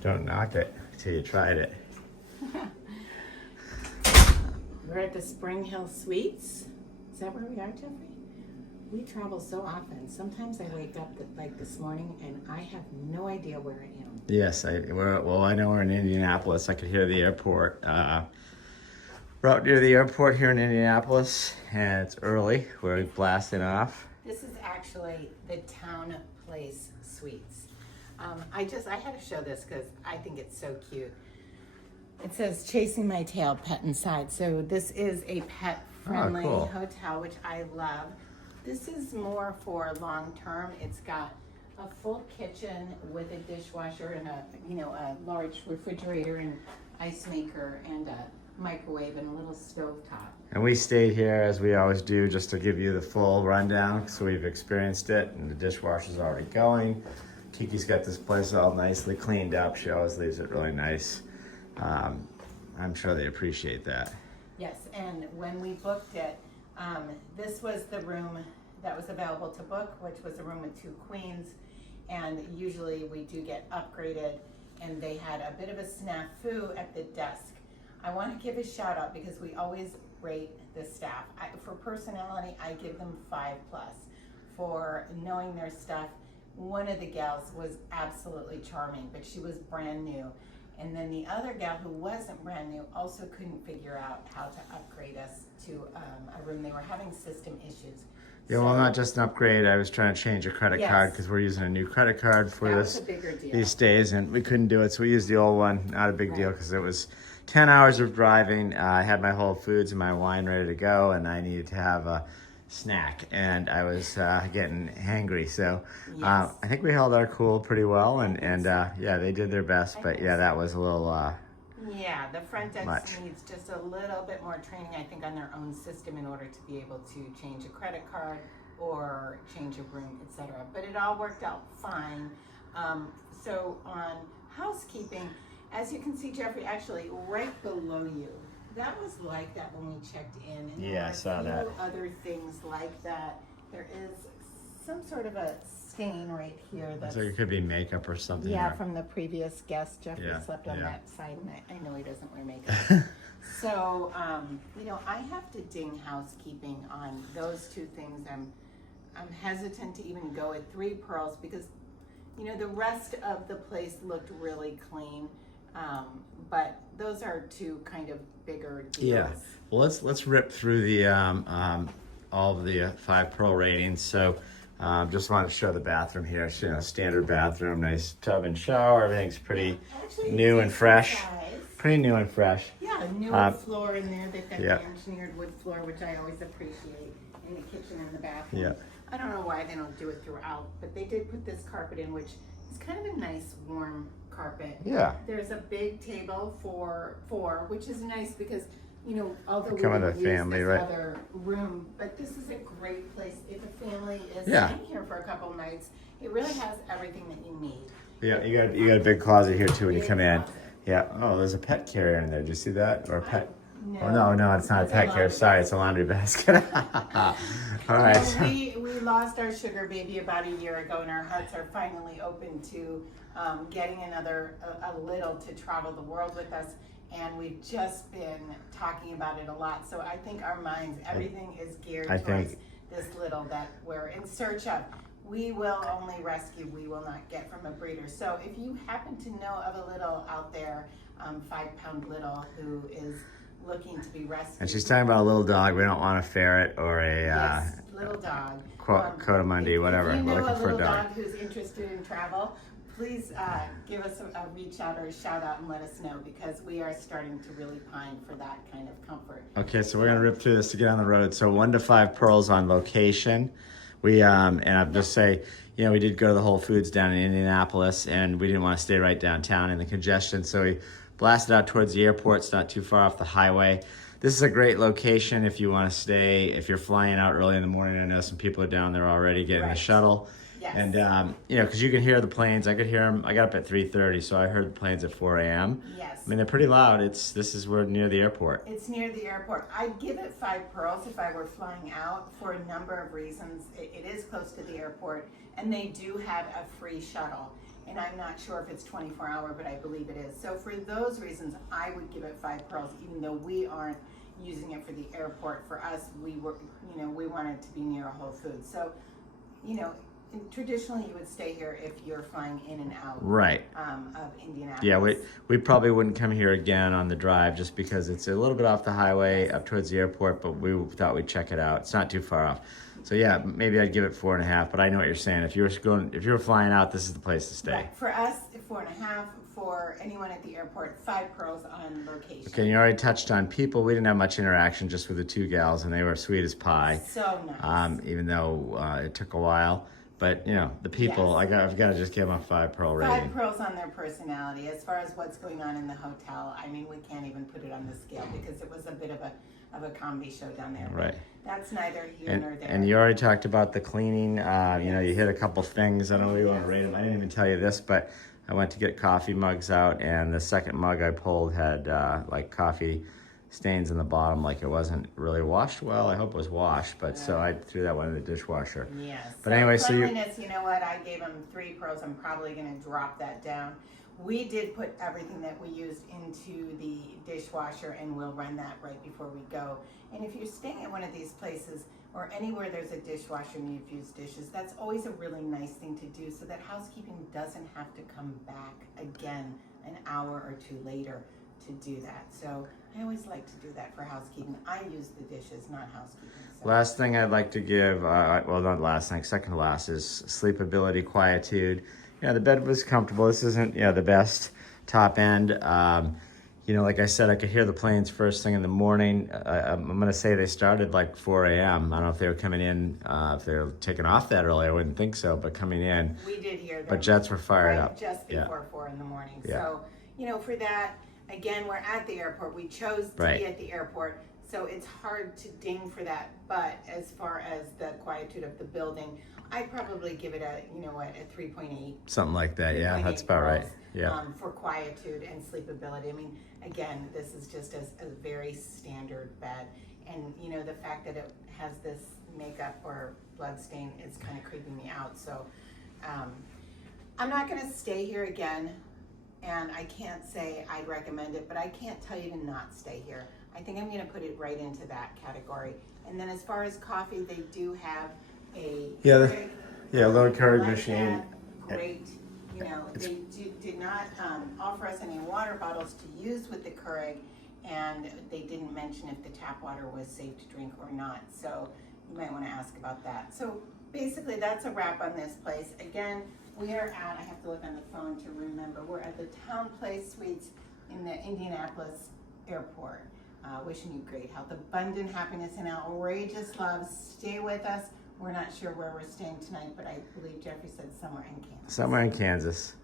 Don't knock it till you tried it. We're at the Spring Hill Suites. Is that where we are, Jeffrey? We travel so often. Sometimes I wake up like this morning and I have no idea where I am. Yes, I know we're in Indianapolis. I could hear the airport. We're out near the airport here in Indianapolis, and it's early. We're blasting off. This is actually the Towneplace Suites. I had to show this because I think it's so cute. It says chasing my tail, pet inside. So this is a pet-friendly hotel, which I love. This is more for long-term. It's got a full kitchen with a dishwasher and a large refrigerator and ice maker and a microwave and a little stove top. And we stayed here as we always do, just to give you the full rundown, so we've experienced it, and the dishwasher's already going. Kiki's got this place all nicely cleaned up. She always leaves it really nice. I'm sure they appreciate that. Yes, and when we booked it, this was the room that was available to book, which was a room with 2 queens, and usually we do get upgraded, and they had a bit of a snafu at the desk. I want to give a shout out because we always rate the staff. For personality, I give them 5+. For knowing their stuff, one of the gals was absolutely charming, but she was brand new. And then the other gal who wasn't brand new also couldn't figure out how to upgrade us to a room. They were having system issues. Yeah, well, not just an upgrade. I was trying to change a credit card because we're using a new credit card for these days, and we couldn't do it, so we used the old one. Not a big deal because it was 10 hours of driving. I had my Whole Foods and my wine ready to go, and I needed to have a snack, and I was getting hangry. So I think we held our cool pretty well, and yeah, they did their best, but yeah, that was a little yeah, the front desk needs just a little bit more training, I think, on their own system in order to be able to change a credit card or change a room, etc. But it all worked out fine. So on housekeeping, as you can see, Jeffrey, actually right below you, that was like that when we checked in. And yeah, I saw that. Other things like that. There is some sort of a stain right here. That's, so it could be makeup or something. Yeah, from the previous guest. Jeffrey slept on that side, and I know he doesn't wear makeup. So, I have to ding housekeeping on those 2 things. I'm hesitant to even go at 3 pearls because, the rest of the place looked really clean. But those are 2 kind of bigger deals. Yeah. Well, let's rip through the all of the 5 pearl ratings. So just wanted to show the bathroom here. Standard bathroom, nice tub and shower. Everything's pretty new and fresh. Pretty new and fresh. Yeah, new wood floor in there. They've got the engineered wood floor, which I always appreciate, in the kitchen and the bathroom. Yeah. I don't know why they don't do it throughout, but they did put this carpet in, which is kind of a nice warm carpet. Yeah. There's a big table for 4, which is nice because, although we come with a use family, this right? other room, but this is a great place if a family is staying here for a couple nights. It really has everything that you need. Yeah, you got a big closet here too when you come in. Yeah. Oh, there's a pet carrier in there. Did you see that? Or a pet? No. Oh no, it's not a pet carrier. Sorry, it's a laundry basket. All right. We lost our sugar baby about a year ago, and our hearts are finally open to getting a little to travel the world with us. And we've just been talking about it a lot. So I think our minds, everything is geared towards this little that we're in search of. We will only rescue, we will not get from a breeder. So if you happen to know of a little out there, 5-pound little, who is looking to be rescued. And she's talking about a little dog. We don't want a ferret or a little dog. Cotamundi, whatever. If you know We're looking a for a little dog. dog who's interested in travel, please give us a reach out or a shout out and let us know, because we are starting to really pine for that kind of comfort. Okay, so we're gonna rip through this to get on the road. So 1 to 5 pearls on location. We and I'll just say, we did go to the Whole Foods down in Indianapolis, and we didn't want to stay right downtown in the congestion, so we blasted out towards the airport. It's not too far off the highway. This is a great location if you want to stay, if you're flying out early in the morning. I know some people are down there already getting the shuttle. Yes. And, because you can hear the planes. I could hear them. I got up at 3:30, so I heard the planes at 4 a.m. Yes. I mean, they're pretty loud. We're near the airport. It's near the airport. I'd give it 5 pearls if I were flying out for a number of reasons. It is close to the airport, and they do have a free shuttle. And I'm not sure if it's 24-hour, but I believe it is. So for those reasons, I would give it 5 pearls, even though we aren't using it for the airport. For us, we wanted to be near a Whole Foods. So, traditionally you would stay here if you're flying in and out right. Of Indianapolis. Yeah, we probably wouldn't come here again on the drive just because it's a little bit off the highway up towards the airport, but we thought we'd check it out. It's not too far off. So yeah, maybe I'd give it 4.5, but I know what you're saying. If you were flying out, this is the place to stay. Right. For us, 4.5. For anyone at the airport, 5 pearls on location. Okay, and you already touched on people. We didn't have much interaction just with the 2 gals, and they were sweet as pie. So nice. Even though it took a while. But, the people, Yes. I've got to just give them a 5 pearl rating. 5 pearls on their personality. As far as what's going on in the hotel, I mean, we can't even put it on the scale because it was a bit of a comedy show down there. Right. But that's neither here nor there. And you already talked about the cleaning. You hit a couple things. I don't know if you want to rate them. I didn't even tell you this, but I went to get coffee mugs out, and the second mug I pulled had coffee stains in the bottom, like it wasn't really washed well. I hope it was washed, but so I threw that one in the dishwasher. Yes. But anyway, so cleanliness, you know what? I gave them 3 pearls. I'm probably going to drop that down. We did put everything that we used into the dishwasher, and we'll run that right before we go. And if you're staying at one of these places or anywhere there's a dishwasher and you've used dishes, that's always a really nice thing to do so that housekeeping doesn't have to come back again an hour or 2 later to do that. So I always like to do that for housekeeping. I use the dishes, not housekeeping. So. Last thing I'd like to give, not last thing, second to last, is sleepability, quietude. The bed was comfortable. This isn't, the best top end. Like I said, I could hear the planes first thing in the morning. I'm going to say they started like 4 a.m. I don't know if they were coming in, if they were taking off that early. I wouldn't think so, but coming in. We did hear them. But jets were fired up. Just before 4 in the morning. Yeah. So, for that, again, we're at the airport. We chose to be at the airport. So it's hard to ding for that. But as far as the quietude of the building, I'd probably give it a 3.8. Something like that, yeah, that's about right. Yeah. For quietude and sleepability. I mean, again, this is just a very standard bed. And, the fact that it has this makeup or blood stain is kind of creeping me out. So I'm not going to stay here again. And I can't say I'd recommend it, but I can't tell you to not stay here. I think I'm going to put it right into that category. And then as far as coffee, they do have a little Keurig like machine. That. Great. They did not offer us any water bottles to use with the Keurig, and they didn't mention if the tap water was safe to drink or not. So you might want to ask about that. So basically, that's a wrap on this place. Again, we are at, I have to look on the phone to remember, we're at the Towneplace Suites in the Indianapolis airport. Wishing you great health, abundant happiness, and outrageous love. Stay with us. We're not sure where we're staying tonight, but I believe Jeffrey said somewhere in Kansas. Somewhere in Kansas.